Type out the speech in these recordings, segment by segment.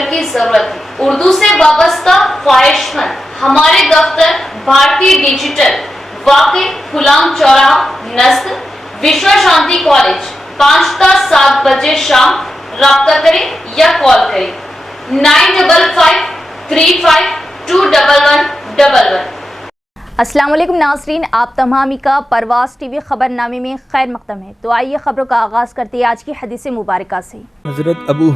Portal की जरूरत है। उर्दू से वाबस्ता ख्वाहिशमंद हमारे दफ्तर भारतीय डिजिटल वाकई गुलाम चौराहा नस्ल विश्व शांति कॉलेज 5 ता 7 बजे शाम राब्ता करें या कॉल करें 9553521111। अस्सलाम वालेकुम नाज़रीन, आप तमामी का परवाज़ टीवी खबरनामे में खैर मक़दम है। तो आइए खबरों का आगाज़ करते हैं आज की हदीस मुबारका से। हज़रत अबू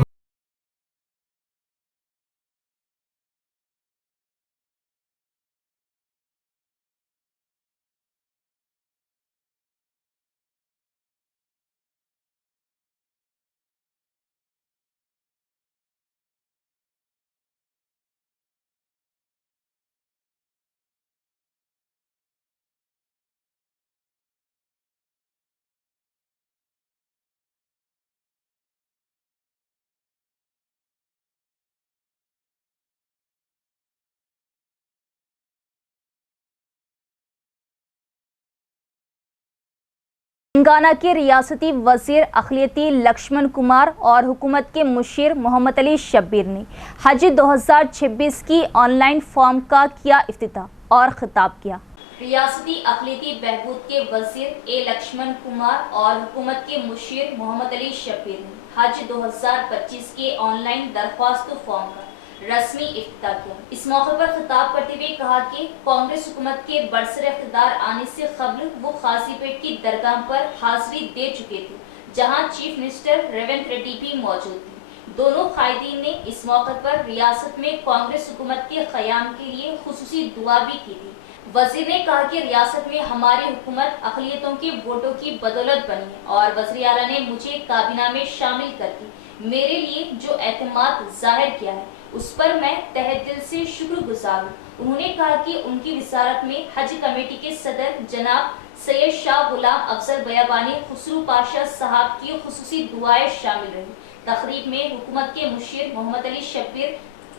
तेलंगाना के रियासती वज़ीर अक़लियती लक्ष्मण कुमार और हुकूमत के मुशीर मोहम्मद अली शब्बीर ने हज 2026 की ऑनलाइन फॉर्म का किया इफ्तिताह और खिताब किया। रियासती अक़लियती बहबूद के वज़ीर लक्ष्मण कुमार और हुकूमत के मुशीर मोहम्मद अली शब्बीर ने हज 2025 के ऑनलाइन दरख्वास्त फॉर्म का रस्मी इफ्तिताह किया। इस मौके पर खिताब करते हुए कहा कि कांग्रेस हुकूमत के बरसर इख्तिदार आने से कबल वो खासीपेट की दरगाह पर हाजिरी दे चुके थे, जहां चीफ मिनिस्टर रेवंत रेड्डी भी मौजूद थे। दोनों कायदीन ने इस मौके पर रियासत में कांग्रेस हुकूमत के क़याम के लिए खुसूसी दुआ भी की थी। वजीर ने कहा कि रियासत में हमारी हुकूमत अक़लियतों के वोटों की बदौलत बनी है और वज़ीर आला ने मुझे काबीना में शामिल करके मेरे लिए जो एतमाद जाहिर किया है उस पर मैं तहे दिल से शुक्रगुजार हूँ। उन्होंने कहा कि उनकी विसारत में हज कमेटी के सदर जनाब सैयद शाह गुलाम अफजल बयाबानी खुसरू पाशा साहब की खुसूसी दुआएं शामिल रही। तकरीब में हुकूमत के मुशीर मोहम्मद अली शब्बीर,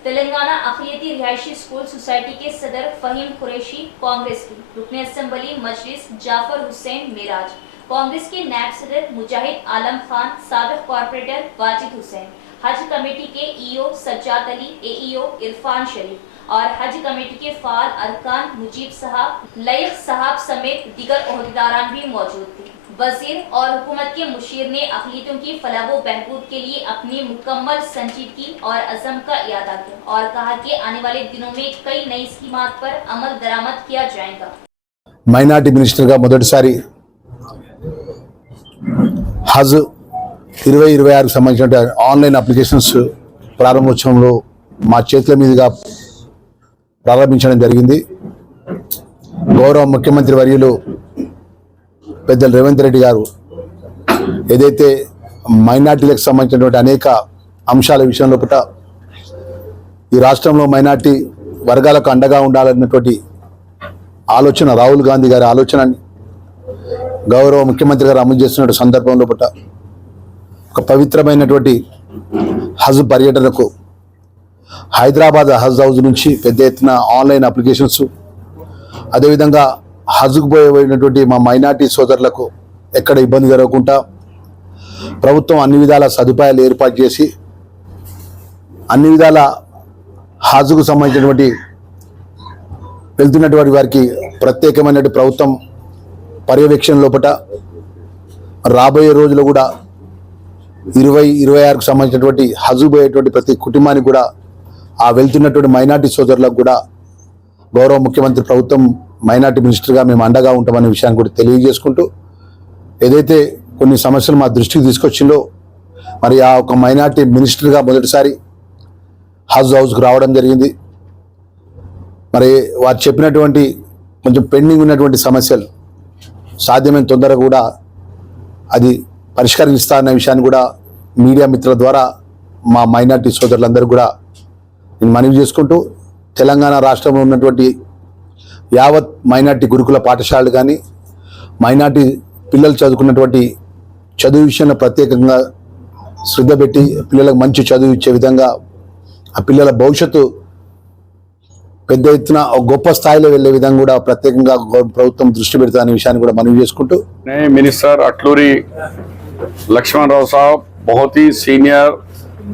तेलंगाना अक़लियती रिहायशी स्कूल सोसाइटी के सदर फ़हीम कुरैशी, कांग्रेस की रुकन असम्बली मजलिस जाफर हुसैन मेराज, कांग्रेस के नायब सदर मुजाहिद आलम खान, साबिक़ कॉर्पोरेटर वाजिद हुसैन, हज कमेटी के ईओ सज्जाद अली, एईओ इरफान शरीफ और हज कमेटी के फाल अरकान मुजीब साहब, लईक साहब समेत दीगर ओहदेदारान भी मौजूद थे। वजीर और हुकूमत के मुशीर ने अक़लियतों की फलाह व बहबूद के लिए अपनी मुकम्मल संजीदगी और अज़म का इरादा किया और कहा कि आने वाले दिनों में कई नई स्कीमात पर अमल दरामद किया जाएगा। మైనార్టీ మినిస్టర్గా మొదటిసారి హజ్ 2026 సంబంధించిన ఆన్లైన్ అప్లికేషన్స్ ప్రారంభోత్సవంలో మా చేతుల మీదుగా ప్రారంభించడం జరిగింది. గౌరవ ముఖ్యమంత్రి వర్యులు పెద్దలు రేవంత్ రెడ్డి గారు ఏదైతే మైనార్టీలకు సంబంధించినటువంటి అనేక అంశాల విషయంలో పుట ఈ రాష్ట్రంలో మైనార్టీ వర్గాలకు అండగా ఉండాలన్నటువంటి ఆలోచన రాహుల్ గాంధీ గారి ఆలోచనని గౌరవ ముఖ్యమంత్రి గారు అమలు చేస్తున్న సందర్భంలో పుట ఒక పవిత్రమైనటువంటి హజ్ పర్యటనకు హైదరాబాద్ హజ్ హౌస్ నుంచి పెద్ద ఎత్తున ఆన్లైన్ అప్లికేషన్స్, అదేవిధంగా హజ్కు పోయినటువంటి మా మైనార్టీ సోదరులకు ఎక్కడ ఇబ్బంది జరగకుండా ప్రభుత్వం అన్ని విధాల సదుపాయాలు ఏర్పాటు చేసి అన్ని విధాల హజ్కు సంబంధించినటువంటి వెళ్తున్నటువంటి వారికి ప్రత్యేకమైనటువంటి ప్రభుత్వం పర్యవేక్షణ లోపల రాబోయే రోజుల్లో కూడా 2026కు సంబంధించినటువంటి హజ్ పోయేటువంటి ప్రతి కుటుంబానికి కూడా ఆ వెళ్తున్నటువంటి మైనార్టీ సోదరులకు కూడా గౌరవ ముఖ్యమంత్రి ప్రభుత్వం మైనార్టీ మినిస్టర్గా మేము అండగా ఉంటామనే విషయాన్ని కూడా తెలియజేసుకుంటూ, ఏదైతే కొన్ని సమస్యలు మా దృష్టికి తీసుకొచ్చిందో మరి ఆ ఒక మైనార్టీ మినిస్టర్గా మొదటిసారి హజ్ హౌస్కు రావడం జరిగింది. మరి వారు చెప్పినటువంటి కొంచెం పెండింగ్ ఉన్నటువంటి సమస్యలు సాధ్యమైన తొందరగా కూడా అది పరిష్కరిస్తా అన్న విషయాన్ని కూడా మీడియా మిత్రుల ద్వారా మా మైనార్టీ సోదరులందరూ కూడా నేను మనవి చేసుకుంటూ, తెలంగాణ రాష్ట్రంలో ఉన్నటువంటి యావత్ మైనార్టీ గురుకుల పాఠశాలలు కానీ మైనార్టీ పిల్లలు చదువుకున్నటువంటి చదువు విషయంలో ప్రత్యేకంగా శ్రద్ధ పెట్టి పిల్లలకు మంచి చదువు ఇచ్చే విధంగా ఆ పిల్లల భవిష్యత్తు పెద్ద ఎత్తున గొప్ప స్థాయిలో వెళ్ళే విధంగా కూడా ప్రత్యేకంగా ప్రభుత్వం దృష్టి పెడతానే విషయాన్ని కూడా మనవి చేసుకుంటూ, मिनिस्टर अटलूरी लक्ष्मण राव साहब बहुत ही सीनियर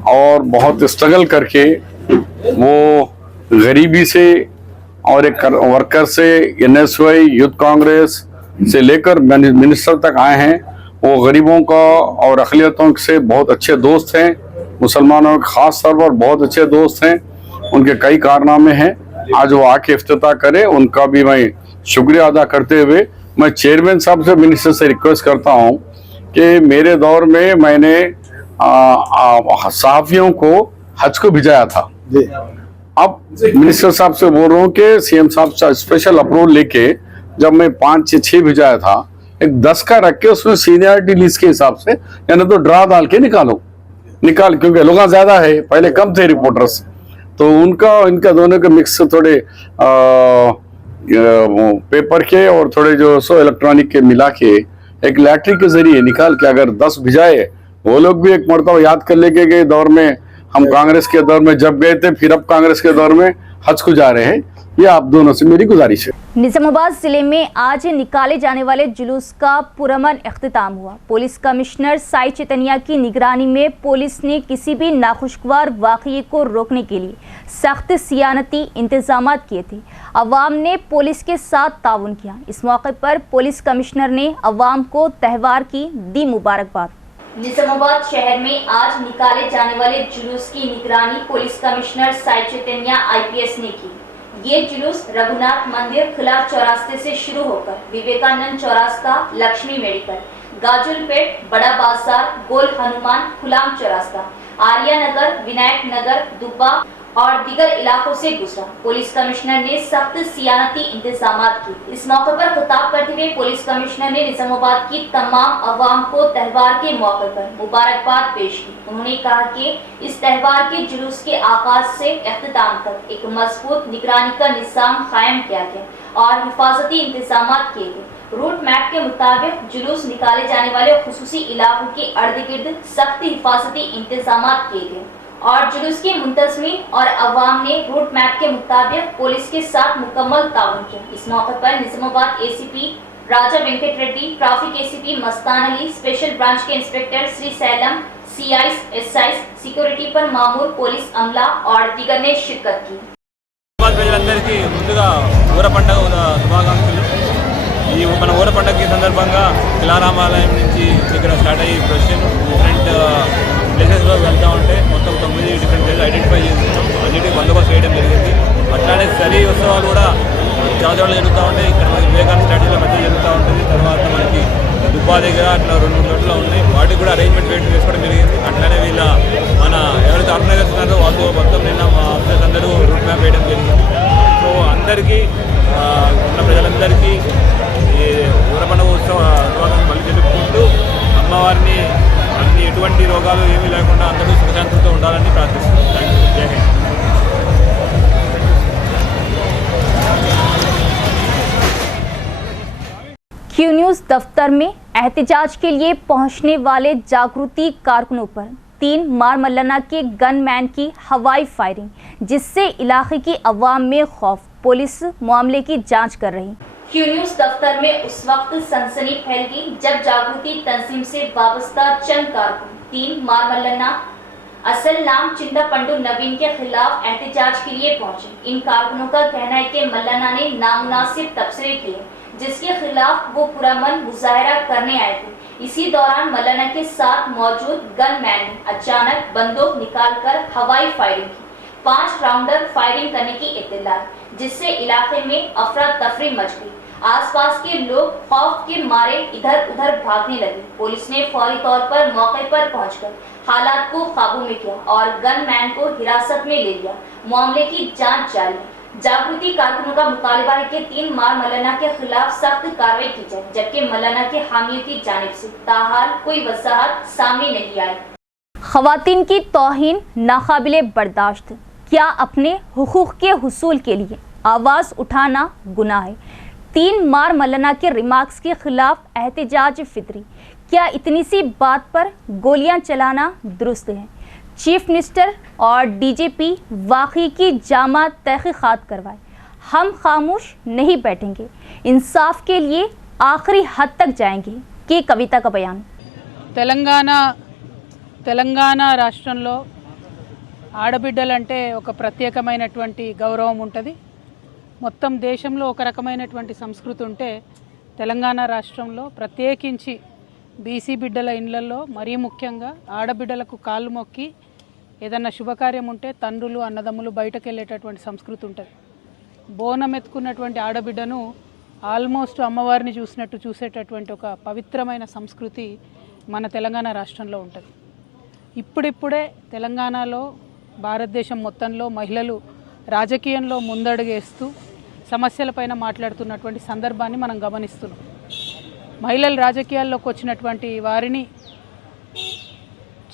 और बहुत स्ट्रगल करके वो गरीबी से और एक वर्कर से NSY यूथ कांग्रेस से लेकर मिनिस्टर तक आए हैं। वो गरीबों का और अक़लियतों से बहुत अच्छे दोस्त हैं, मुसलमानों के खास तौर पर बहुत अच्छे दोस्त हैं। उनके कई कारनामे हैं, आज वो आके इफ्तिताह करे, उनका भी मैं शुक्रिया अदा करते हुए मैं चेयरमैन साहब से, मिनिस्टर से रिक्वेस्ट करता हूँ कि मेरे दौर में मैंने सहाफ़ियों को हज को भिजाया था। अब मिनिस्टर साहब से बोल रहा हूँ कि CM साहब से स्पेशल अप्रूवल लेके जब मैं 5 या 6 भिजाया था, एक 10 का रख के उसमें सीनियरिटी लिस्ट के हिसाब से, यानी तो ड्रा डाल के निकाल, क्योंकि लोग ज्यादा है, पहले कम थे रिपोर्टर्स, तो इनका दोनों के मिक्स थोड़े पेपर के और थोड़े जो सो इलेक्ट्रॉनिक के मिला के एक लैटरी के जरिए निकाल के अगर 10 भिजाए, वो लोग भी एक मरतबा याद कर लेंगे कि दौर में हम कांग्रेस के दौर में जब गए थे, फिर अब कांग्रेस के दौर में हज को जा रहे हैं। ये आप दोनों से मेरी गुजारिश है। निजामाबाद जिले में आज निकाले जाने वाले जुलूस का पुरअमन इख्तिताम हुआ। पुलिस कमिश्नर साई चैतन्या की निगरानी में पुलिस ने किसी भी नाखुशगवार वाक़ये को रोकने के लिए सख्त सियानती इंतजाम किए थे। अवाम ने पुलिस के साथ ताउन किया। इस मौके पर पुलिस कमिश्नर ने अवाम को त्यौहार की दी मुबारकबाद। निजामाबाद शहर में आज निकाले जाने वाले जुलूस की निगरानी police commissioner Sai Chaitanya IPS ने की। ये जुलूस रघुनाथ मंदिर खिला चौरास्ते से शुरू होकर विवेकानंद चौरास्ता, लक्ष्मी मेडिकल, गाजुलपेट, बड़ा बाजार, गोल हनुमान, खुलाम चौरास्ता, आर्या नगर, विनायक नगर, दुब्बा और दीगर इलाकों से गुजरा। पुलिस कमिश्नर ने सख्त सियानती इंतजाम किए। इस मौके पर खिताब करते हुए पुलिस कमिश्नर ने निजामाबाद की तमाम अवाम को त्यौहार के मौके पर मुबारकबाद पेश की। उन्होंने कहा कि इस त्यौहार के जुलूस के आगाज से इख्तिताम तक एक मजबूत निगरानी का निज़ाम कायम किया गया और हिफाजती इंतजाम किए गए। रूट मैप के मुताबिक जुलूस निकाले जाने वाले खुसूसी इलाकों के अर्द गिर्द सख्त हिफाजती इंतजाम किए गए और जुलूस की मुंतजमीन और अवाम ने रूट मैप के मुताबिक पुलिस के साथ मुकम्मल ताउन किया। इस मौके पर Nizamabad ACP Raja Venkat Reddy, traffic ACP Mastan Ali, special branch के inspector Shri Sailam, CIs, SIs, security पर मामूर पुलिस अमला और दीगर ने शिरकत की। ప్రజలందరికీ ముందుగా ఊర పండుగ శుభాకాంక్షలు। ఈ మన ఊర పండుగ సందర్భంగా కిలారామాలయం నుంచి ఇక్కడ స్టార్ట్ అయ్యి ప్రొసెషన్ డిఫరెంట్ ప్లేసెస్లో వెళ్తూ ఉంటే మొత్తం 9 డిఫరెంట్ ప్లేసెస్ ఐడెంటిఫై చేసుకున్నాం, అన్నిటికీ బందోబస్తు చేయడం జరిగింది। అట్లానే సరీ ఉత్సవాలు కూడా చాలా జరుగుతూ ఉంటాయి। ఇక్కడ మనకి వివేకానంద స్టాట్యూలో మధ్య జరుగుతూ ఉంటుంది। తర్వాత మనకి దుబ్బా దగ్గర అట్లా 2-3 చోట్ల ఉన్నాయి, వాటికి కూడా అరేంజ్మెంట్ చేసుకోవడం జరిగింది। అట్లానే వీళ్ళ మన ఎవరైతే ఆర్గనైజర్స్ ఉన్నారో వాళ్ళు మొత్తం నిన్న మా ఆఫీసర్స్ అందరూ రూట్ మ్యాప్ వేయడం జరిగింది। సో అందరికీ ఉన్న ప్రజలందరికీ ఈ ఊర పండుగ ఉత్సవ మళ్ళీ జరుపుకుంటూ అమ్మవారిని అన్ని ఎటువంటి రోగాలు ఏమీ లేకుండా అందరూ సుఖశాంతులతో ఉండాలని ప్రార్థిస్తున్నాం। థ్యాంక్ యూ, జై హింద్। Q न्यूज़ दफ्तर में एहतजाज के लिए पहुंचने वाले जागृति कारकुनों पर 3 मारमल्लाना के गनमैन की हवाई फायरिंग, जिससे इलाके की अवाम में खौफ। पुलिस मामले की जांच कर रही। Q न्यूज़ दफ्तर में उस वक्त सनसनी फैल गई जब जागृति तंजीम से वाबस्ता चंद कारकुन 3 मारमल्लाना असल नाम चिंता पंडू नवीन के खिलाफ एहतजाज के लिए पहुंचे। इन कारकुनों का कहना है कि मल्लाना ने नामुनासिब तबसरे किए, जिसके खिलाफ वो पुरअमन मुजाहरा करने आए थे। इसी दौरान मल्लाना के साथ मौजूद गनमैन ने अचानक बंदूक निकालकर हवाई फायरिंग की। 5 राउंडर फायरिंग करने की इत्तला, जिससे इलाके में अफरा तफरी मच गई। आसपास के लोग खौफ के मारे इधर उधर भागने लगे। पुलिस ने फौरी तौर पर मौके पर पहुंचकर हालात को काबू में किया और गनमैन को हिरासत में ले लिया। मामले की जांच जारी है। जागृति कारकुनों का मुतालबा है कि 3 मारमल्लाना के खिलाफ सख्त कार्रवाई की जाए, जबकि मल्लाना के हामियों की जानिब से ताहाल कोई वजाहत सामने नहीं आई। खवातीन की तौहीन नाकाबिले बर्दाश्त। क्या अपने हुकूक के हुसूल के लिए आवाज़ उठाना गुनाह है? 3 मारमल्लाना के रिमार्क्स के खिलाफ एहतजाज फितरी। क्या इतनी सी बात पर गोलियां चलाना दुरुस्त है? चीफ मिनिस्टर और DGP वाकई की जामा तहकीकात करवाए। हम खामोश नहीं बैठेंगे, इंसाफ के लिए आखिरी हद तक जाएंगे की कविता का बयान। తెలంగాణ రాష్ట్రంలో ఆడబిడ్డలంటే ఒక ప్రత్యేకమైనటువంటి గౌరవం ఉంటుంది. మొత్తం దేశంలో ఒక రకమైనటువంటి సంస్కృతి ఉంటే తెలంగాణ రాష్ట్రంలో ప్రత్యేకించి బీసీ బిడ్డల ఇళ్లలో మరీ ముఖ్యంగా ఆడబిడ్డలకు కాళ్ళు మొక్కి ఏదన్నా శుభకార్యం ఉంటే తండ్రులు అన్నదమ్ములు బయటకు వెళ్ళేటటువంటి సంస్కృతి ఉంటుంది. బోనం ఎత్తుకున్నటువంటి ఆడబిడ్డను ఆల్మోస్ట్ అమ్మవారిని చూసినట్టు చూసేటటువంటి ఒక పవిత్రమైన సంస్కృతి మన తెలంగాణ రాష్ట్రంలో ఉంటుంది. ఇప్పుడిప్పుడే తెలంగాణలో భారతదేశం మొత్తంలో మహిళలు రాజకీయంలో ముందడుగేస్తూ సమస్యలపైన మాట్లాడుతున్నటువంటి సందర్భాన్ని మనం గమనిస్తున్నాం. మహిళలు రాజకీయాల్లోకి వచ్చినటువంటి వారిని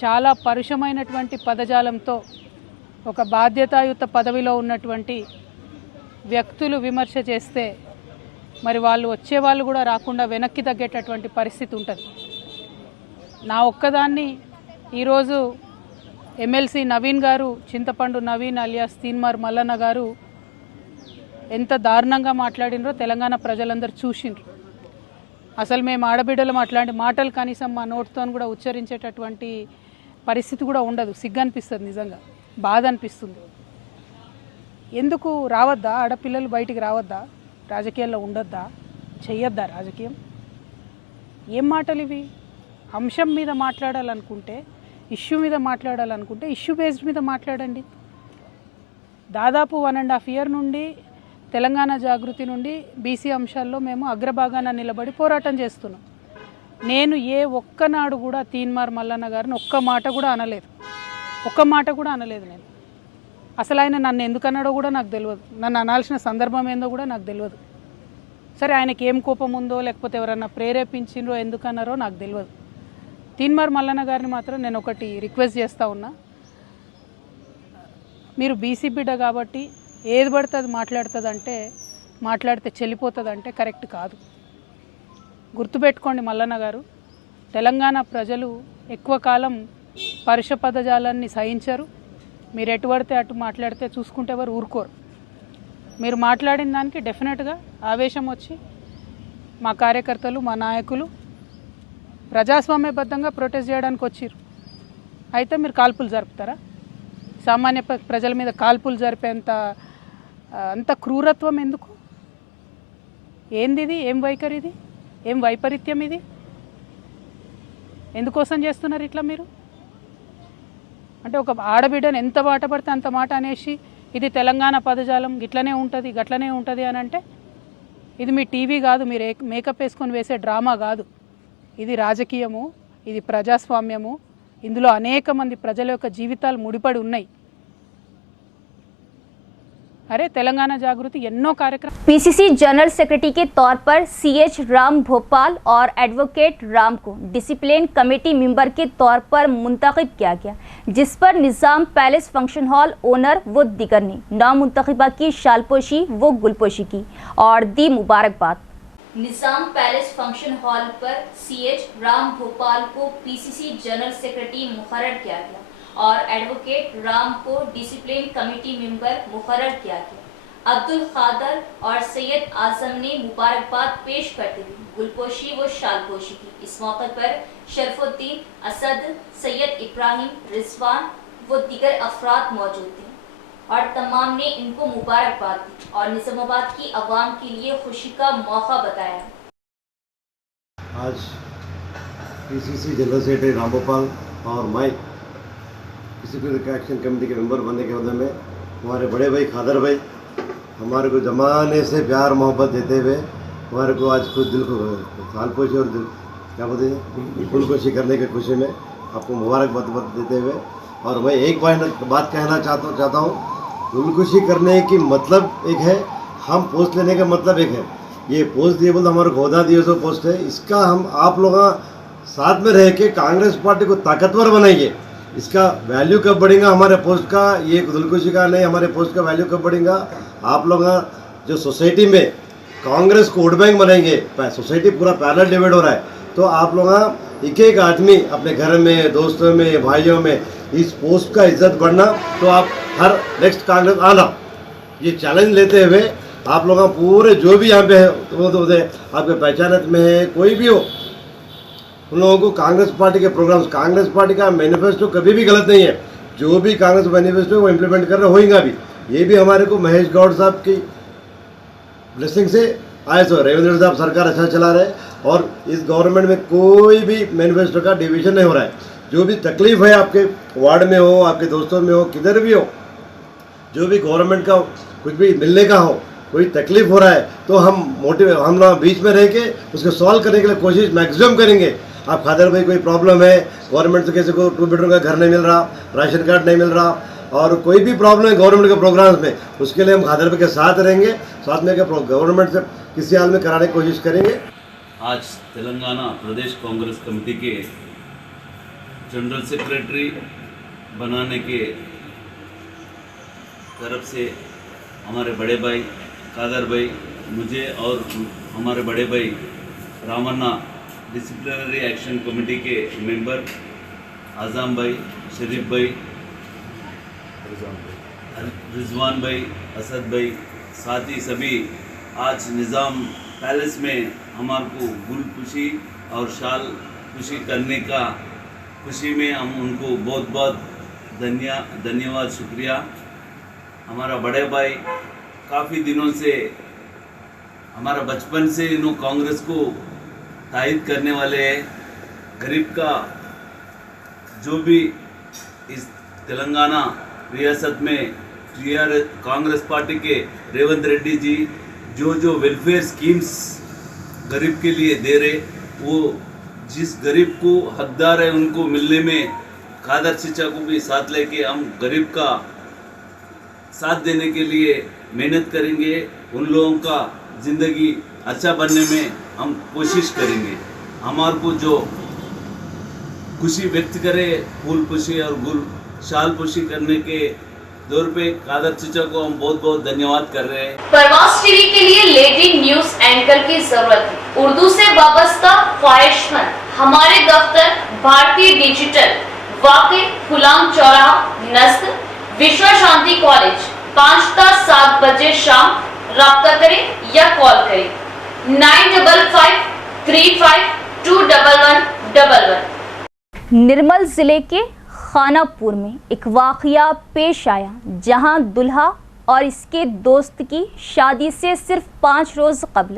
చాలా పరుషమైనటువంటి పదజాలంతో ఒక బాధ్యతాయుత పదవిలో ఉన్నటువంటి వ్యక్తులు విమర్శ చేస్తే మరి వాళ్ళు వచ్చేవాళ్ళు కూడా రాకుండా వెనక్కి తగ్గేటటువంటి పరిస్థితి ఉంటుంది. నా ఒక్కదాన్ని ఈరోజు ఎమ్మెల్సీ నవీన్ గారు, చింతపండు నవీన్ అలియాస్ తీన్మార్ మల్లన్న గారు ఎంత దారుణంగా మాట్లాడినరో తెలంగాణ ప్రజలందరూ చూసిండ్రు. అసలు మేము ఆడబిడ్డలు అట్లాంటి మాటలు కనీసం మా నోటితో కూడా ఉచ్చరించేటటువంటి పరిస్థితి కూడా ఉండదు. సిగ్గు అనిపిస్తుంది, నిజంగా బాధ అనిపిస్తుంది. ఎందుకు రావద్దా ఆడపిల్లలు బయటికి రావద్దా? రాజకీయాల్లో ఉండొద్దా? చెయ్యొద్దా రాజకీయం? ఏం మాటలు ఇవి? అంశం మీద మాట్లాడాలనుకుంటే, ఇష్యూ మీద మాట్లాడాలనుకుంటే ఇష్యూ బేస్డ్ మీద మాట్లాడండి. దాదాపు 1.5 year నుండి తెలంగాణ జాగృతి నుండి బీసీ అంశాల్లో మేము అగ్రభాగాన నిలబడి పోరాటం చేస్తున్నాం. నేను ఏ ఒక్కనాడు కూడా తీన్మార్ మల్లన్న గారిని ఒక్క మాట కూడా అనలేదు. నేను అసలు ఆయన నన్ను ఎందుకు అన్నాడో కూడా నాకు తెలియదు. నన్ను అనాల్సిన సందర్భం ఏందో కూడా నాకు తెలియదు. సరే, ఆయనకి ఏం కోపం ఉందో లేకపోతే ఎవరన్నా ప్రేరేపించిండ్రో ఎందుకన్నారో నాకు తెలియదు. తీన్మార్ మల్లన్న గారిని మాత్రం నేను ఒకటి రిక్వెస్ట్ చేస్తూ ఉన్నా. మీరు బీసీ బిడ్డ కాబట్టి ఏది పడితే అది మాట్లాడితే చెల్లిపోతుందంటే కరెక్ట్ కాదు. గుర్తుపెట్టుకోండి మల్లన్న గారు, తెలంగాణ ప్రజలు ఎక్కువ కాలం పరుష పదజాలాన్ని సహించరు. మీరు ఎటు పడితే అటు మాట్లాడితే చూసుకుంటే ఎవరు ఊరుకోరు. మీరు మాట్లాడిన దానికి డెఫినెట్గా ఆవేశం వచ్చి మా కార్యకర్తలు, మా నాయకులు ప్రజాస్వామ్యబద్ధంగా ప్రొటెస్ట్ చేయడానికి వచ్చారు. అయితే మీరు కాల్పులు జరుపుతారా? సామాన్య ప్రజల మీద కాల్పులు జరిపేంత అంత క్రూరత్వం ఎందుకు? ఏంది ఇది? ఏం వైఖరి ఇది? ఏం వైపరీత్యం ఇది? ఎందుకోసం చేస్తున్నారు ఇట్లా మీరు? అంటే ఒక ఆడబిడ్డను ఎంత మాట పడితే అంత మాట అనేసి ఇది తెలంగాణ పదజాలం గిట్లనే ఉంటుంది గట్లనే ఉంటుంది అని అంటే ఇది మీ టీవీ కాదు, మీరు మేకప్ వేసుకొని వేసే డ్రామా కాదు. ఇది రాజకీయము, ఇది ప్రజాస్వామ్యము. ఇందులో అనేక మంది ప్రజల యొక్క జీవితాలు ముడిపడి ఉన్నాయి. अरे तेलंगाना जागृति एन्नो कार्यक्रम। पीसीसी जनरल सेक्रेटरी के तौर पर सीएच राम भोपाल और एडवोकेट राम को डिसिप्लिन कमेटी मेंबर के तौर पर मुंतखब किया गया, जिस पर निज़ाम पैलेस फंक्शन हॉल ओनर व दिगर ने नामुंतखबा की शालपोशी व गुलपोशी की और दी मुबारकबाद। निज़ाम पैलेस फंक्शन हॉल पर सीएच राम भोपाल को पीसीसी जनरल सेक्रेटरी मुकर्रर किया गया और एडवोकेट राम को डिसिप्लिन कमेटी मेंबर मुकर्रर किया गया। अब्दुल खादर और सैयद आजम ने मुबारकबाद पेश करते हुए गुलपोशी व शालपोशी की। इस मौके पर शरफुद्दीन, असद, सैयद इब्राहिम, रिजवान व दीगर अफराद मौजूद थे और तमाम ने इनको मुबारकबाद दी और निजामाबाद की आवाम के लिए खुशी का मौका बताया। आज PCC general secretary Ram Bhopal और मैं डिसिप्लिन एक्शन कमेटी के मेंबर बनने के वजह में हमारे बड़े भाई खादर भाई हमारे को ज़माने से प्यार मोहब्बत देते हुए हमारे को आज खुद दिल को सालपोशी और दिल क्या बोलते हैं गुलकोशी करने की खुशी में आपको मुबारकबाद देते हुए और मैं एक बात कहना चाहता हूँ। गुलकोशी करने की मतलब एक है, हम पोस्ट लेने का मतलब एक है। ये पोस्ट दिए बोलते हमारे को होदा दिए जो पोस्ट है, इसका हम आप लोग साथ में रह के कांग्रेस पार्टी को ताकतवर बनाइए। इसका वैल्यू कब बढ़ेगा हमारे पोस्ट का, ये गुलकोशी का नहीं, हमारे पोस्ट का वैल्यू कब बढ़ेगा? आप लोग जो सोसाइटी में कांग्रेस को वोट बैंक बनाएंगे, सोसाइटी पूरा पैरेलल डिवाइड हो रहा है, तो आप लोग एक एक आदमी अपने घर में, दोस्तों में, भाइयों में इस पोस्ट का इज्जत बढ़ना, तो आप हर नेक्स्ट कांग्रेस आना, ये चैलेंज लेते हुए आप लोग पूरे जो भी यहाँ पे है तो आपके पहचानत में है कोई भी हो, उन लोगों को कांग्रेस पार्टी के प्रोग्राम्स, कांग्रेस पार्टी का मैनिफेस्टो कभी भी गलत नहीं है। जो भी कांग्रेस मैनिफेस्टो वो इम्प्लीमेंट कर रहे होएगा भी। ये भी हमारे को महेश गौड़ साहब की ब्लेसिंग से आए। सो रेवंत साहब सरकार अच्छा चला रहे और इस गवर्नमेंट में कोई भी मैनिफेस्टो का डिवीजन नहीं हो रहा है। जो भी तकलीफ है आपके वार्ड में हो, आपके दोस्तों में हो, किधर भी हो, जो भी गवर्नमेंट का कुछ भी मिलने का हो, कोई तकलीफ हो रहा है तो हम लोग बीच में रह के उसको सॉल्व करने के लिए कोशिश मैक्सिमम करेंगे। आप खादर भाई कोई प्रॉब्लम है, गवर्नमेंट से किसी को 2 बेडरूम का घर नहीं मिल रहा, राशन कार्ड नहीं मिल रहा और कोई भी प्रॉब्लम है गवर्नमेंट के प्रोग्राम्स में, उसके लिए हम खादर भाई के साथ रहेंगे, साथ में गवर्नमेंट से किसी हाल में कराने की कोशिश करेंगे। आज तेलंगाना प्रदेश कांग्रेस कमेटी के जनरल सेक्रेटरी बनाने के तरफ से हमारे बड़े भाई कादर भाई, मुझे और हमारे बड़े भाई रामन्ना, डिसिप्लिनरी एक्शन कमेटी के मेंबर आज़म भाई, शरीफ भाई, रिजवान भाई, असद भाई, साथ ही सभी आज निज़ाम पैलेस में हमारे को गुल खुशी और शाल खुशी करने का खुशी में हम उनको बहुत बहुत धन्यवाद शुक्रिया। हमारा बड़े भाई काफ़ी दिनों से, हमारा बचपन से इन्हों कांग्रेस को तायद करने वाले हैं। गरीब का जो भी इस तेलंगाना रियासत में कांग्रेस पार्टी के रेवंत रेड्डी जी जो वेलफेयर स्कीम्स गरीब के लिए दे रहे, वो जिस गरीब को हकदार है उनको मिलने में कादर चचा को भी साथ लेके हम गरीब का साथ देने के लिए मेहनत करेंगे। उन लोगों का ज़िंदगी अच्छा बनने में हम कोशिश करेंगे। हमारे को जो खुशी व्यक्त करे, फूल खुशी और गुल शाल खुशी करने के दौर पे कादर चचा को हम बहुत बहुत धन्यवाद कर रहे हैं। प्रवास टीवी के लिए लेडी न्यूज एंकर की जरूरत है। उर्दू से वाबस्ता ख्वाहिशमंद हमारे दफ्तर भारतीय डिजिटल वाकई गुलाम चौराहा नस्ल विश्व शांति कॉलेज 5 से 7 बजे शाम राब्ता करें या कॉल करें 9553521111। निर्मल जिले के खानापुर में एक वाकया पेश आया जहां दुल्हा और इसके दोस्त की शादी से सिर्फ 5 रोज कबल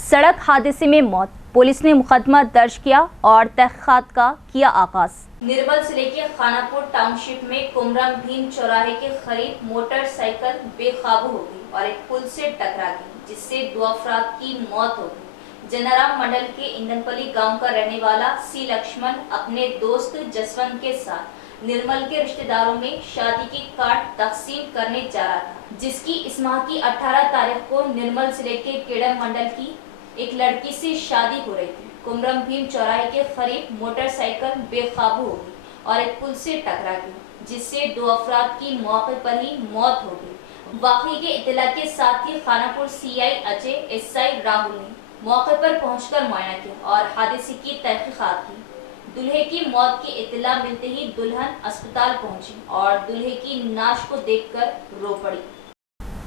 सड़क हादसे में मौत। पुलिस ने मुकदमा दर्ज किया और तहकीकात का किया आगाज। निर्मल जिले के खानापुर टाउनशिप में कुमरम भीम चौराहे के करीब मोटरसाइकिल बेकाबू हो गई और एक पुल से टकरा गई, जिससे 2 अफराद की मौत हो गई। जनाराम मंडल के इंदनपल्ली गांव का रहने वाला सी लक्ष्मण अपने दोस्त जसवंत के साथ निर्मल के रिश्तेदारों में शादी की कार्ड तकसीम करने जा रहा था, जिसकी इस माह की 18 तारीख को निर्मल जिले के केडम मंडल की एक लड़की से शादी हो रही थी। कुमरम भीम चौराहे के करीब मोटरसाइकिल बेकाबू हो गई और एक पुल से टकरा गई, जिससे 2 अफराद की मौके पर ही मौत हो गई। वाकई के इत्तला के साथ ही खानापुर सीआई अजय, एसआई राहुल ने मौके पर पहुंचकर मुआयना किया और हादसे की तहकीकात की। दूल्हे की मौत की इत्तला मिलते ही दुल्हन अस्पताल पहुंची और दूल्हे की नाश को देखकर रो पड़ी।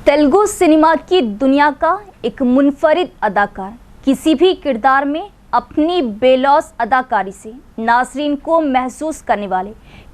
तेलुगु सिनेमा की दुनिया का एक मुनफरिद अदाकार किसी भी किरदार में अपनी बेलौस अदाकारी से नाज़रीन को महसूस करने वाले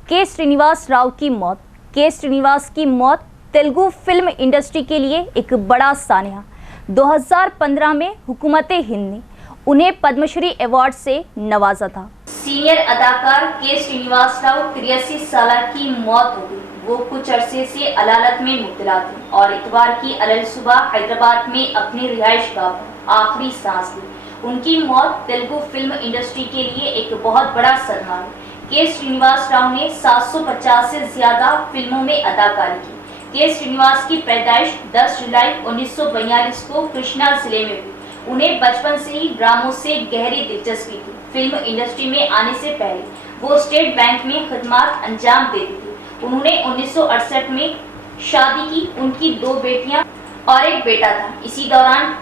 के श्रीनिवास राव की मौत। के श्रीनिवास की मौत तेलुगु फिल्म इंडस्ट्री के लिए एक बड़ा सानिया। 2015 में हुकूमत हिंद ने उन्हें पद्मश्री अवार्ड से नवाजा था। सीनियर अदाकार के श्रीनिवास राव 83 साल की मौत हो गई। वो कुछ अरसे से अदालत में मुब्तला थे और इतवार की अलल सुबह हैदराबाद में अपनी रिहाइश गाह पर आखिरी सांस ली। उनकी मौत तेलुगु फिल्म इंडस्ट्री के लिए एक बहुत बड़ा सदमा है। के श्रीनिवास राव ने 750 से ज्यादा फिल्मों में अदाकारी की। के श्रीनिवास की पैदाइश 10 जुलाई 1942 को कृष्णा जिले में हुई। उन्हें बचपन से ही ड्रामों से गहरी दिलचस्पी थी। फिल्म इंडस्ट्री में आने से पहले वो स्टेट बैंक में खिदमत अंजाम देती थी। उन्होंने 1968 में शादी की। उनकी 2 बेटियां और एक बेटा था। इसी दौरान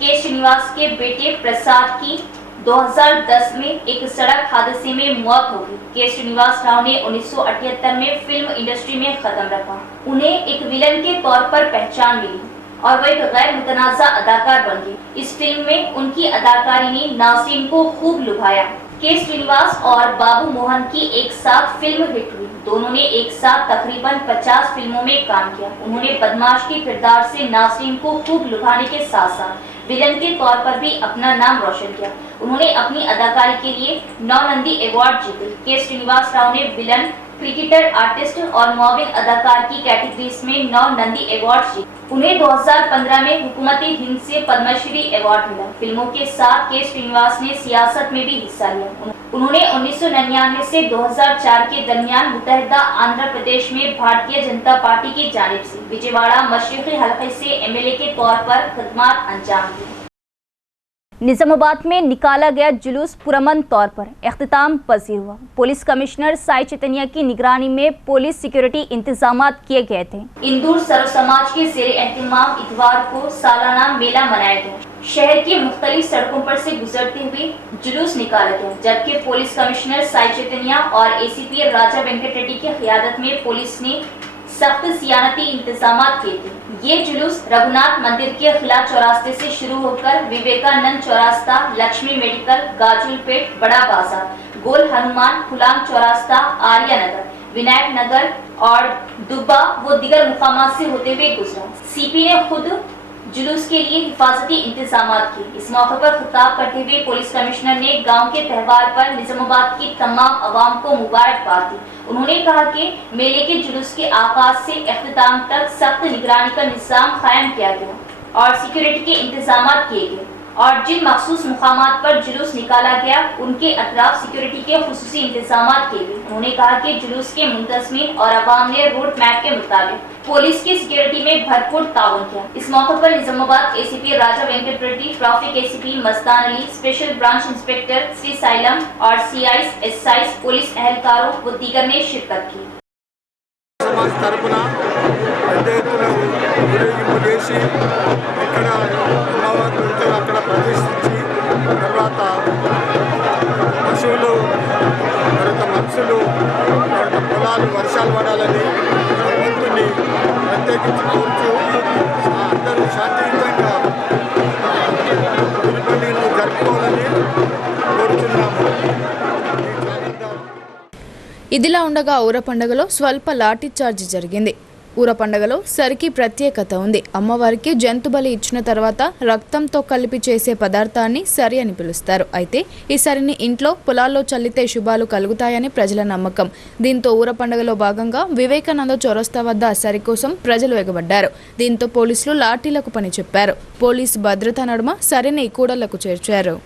के श्रीनिवास के बेटे प्रसाद की 2010 में एक सड़क हादसे में मौत हो गई। के श्रीनिवास राव ने 1978 में फिल्म इंडस्ट्री में कदम रखा। उन्हें एक विलन के तौर पर पहचान मिली और वह एक गैर मुतनाज़ा अदाकार बन गए। इस फिल्म में उनकी अदाकारी ने नाज़रीन को खूब लुभाया। के श्रीनिवास और बाबू मोहन की एक साथ फिल्म हिट हुई। दोनों ने एक साथ तकरीबन 50 फिल्मों में काम किया। उन्होंने बदमाश के किरदार से नाज़रीन को खूब लुभाने के साथ साथ विलन के तौर पर भी अपना नाम रोशन किया। उन्होंने अपनी अदाकारी के लिए 9 नंदी अवार्ड जीते। के श्रीनिवास राव ने विलन, क्रिकेटर, आर्टिस्ट और मॉविल अदाकार की कैटेगरीज में 9 नंदी अवार्ड जीते। उन्हें 2015 में हुकूमत हिंद से पद्मश्री अवार्ड मिला। फिल्मों के साथ के श्रीनिवास ने सियासत में भी हिस्सा लिया। उन्होंने 1999 से 2004 के दरमियान मुत्तहिदा आंध्र प्रदेश में भारतीय जनता पार्टी की जानिब से विजयवाड़ा मशरिकी हल्के से एमएलए के तौर पर खिदमत अंजाम दी। निजामाबाद में निकाला गया जुलूस पुरअमन तौर पर इख्तिताम पजीर हुआ। पुलिस कमिश्नर साई चैतन्य की निगरानी में पुलिस सिक्योरिटी इंतजाम किए गए थे। इंदौर सर्व समाज के ज़ेरे एहतिमाम इतवार को सालाना मेला मनाया गया। शहर की मुख्तलिफ सड़कों पर से गुजरते हुए जुलूस निकाला गया, जबकि पुलिस कमिश्नर साई चैतन्य और एसीपी राजा वेंकट रेड्डी की क़ियादत में पुलिस ने सख्त सियानती इंतजाम किए थे। ये जुलूस रघुनाथ मंदिर के खिला चौरास्ते से शुरू होकर विवेकानंद चौरास्ता, लक्ष्मी मेडिकल, गाजुलपेट, बड़ा बाजार, गोल हनुमान, खुलांग चौरास्ता, आर्या नगर, विनायक नगर और दुब्बा व दीगर मुकामात से होते हुए गुजरा। सीपी ने खुद जुलूस के लिए हिफाजती इंतजाम किए। इस मौके पर खिताब करते हुए पुलिस कमिश्नर ने गांव के त्यौहार पर निजामाबाद की तमाम अवाम को मुबारकबाद दी। उन्होंने कहा कि मेले के जुलूस के आगाज से इख्तिताम तक सख्त निगरानी का निज़ाम कायम किया गया और सिक्योरिटी के इंतजाम किए गए और जिन मखसूस मुकामात पर जुलूस निकाला गया उनके अतराफ सिक्योरिटी के खुसूसी इंतजाम किए गए। उन्होंने कहा कि जुलूस के मुंतज़मीन और अवाम ने रूट मैप के मुताबिक पुलिस की सिक्योरिटी में भरपूर ताउन किया। इस मौके पर Nizamabad ACP Raja Venkat Reddy, traffic ACP Mastan Ali, special branch inspector Shri Sailam और सीआईस, एसआईस, पुलिस एहलकारों व दीगर ने शिरकत की। समाज తరపున పెద్ద ఎత్తున ఊరేగింపు చేసి ఇక్కడ అమ్మవారిని అక్కడ ప్రతిష్ఠించి తర్వాత పశువులు, తర్వాత మనుషులు, తర్వాత పొలాలు వర్షాలు పడాలని భగవంతుని ప్రత్యేకించి కోరుతూ అందరూ శాంతియుతంగా గుడి పండుగను జరుపుకోవాలని కోరుతున్నాము। ఇదిలా ఉండగా ఊర పండుగలో స్వల్ప లాఠీ చార్జ్ జరిగింది। ఊర పండుగలో సరికి ప్రత్యేకత ఉంది। అమ్మవారికి జంతు బలి ఇచ్చిన తర్వాత రక్తంతో కలిపి చేసే పదార్థాన్ని సరి అని పిలుస్తారు। అయితే ఈ సరిని ఇంట్లో పొలాల్లో చల్లితే శుభాలు కలుగుతాయని ప్రజల నమ్మకం। దీంతో ఊర పండుగలో భాగంగా వివేకానంద చౌరస్తా వద్ద సరి కోసం ప్రజలు ఎగబడ్డారు। దీంతో పోలీసులు లాఠీలకు పని చెప్పారు। పోలీసు భద్రత నడుమ సరిని కూడళ్లకు చేర్చారు।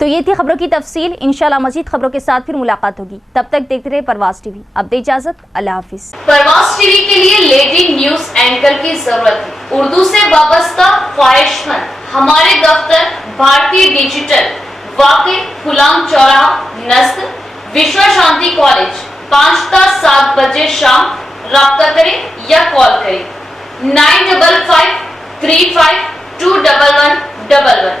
तो ये थी खबरों की तफसील। इंशाल्लाह मजीद खबरों के साथ फिर मुलाकात होगी। तब तक देखते रहे परवास टीवी। अब दे इजाजत, अल्लाह हाफिज। परवास टीवी के लिए लीडिंग न्यूज एंकर की जरूरत है। उर्दू से वाबस्ता ख्वाहिशमंद हमारे दफ्तर भारतीय डिजिटल, वाक़ई खुलाम चौराहा, नस्ल, विश्व शांति कॉलेज, 5 ता 7 बजे शाम। राब्ता करें या कॉल करें 955 35 21111।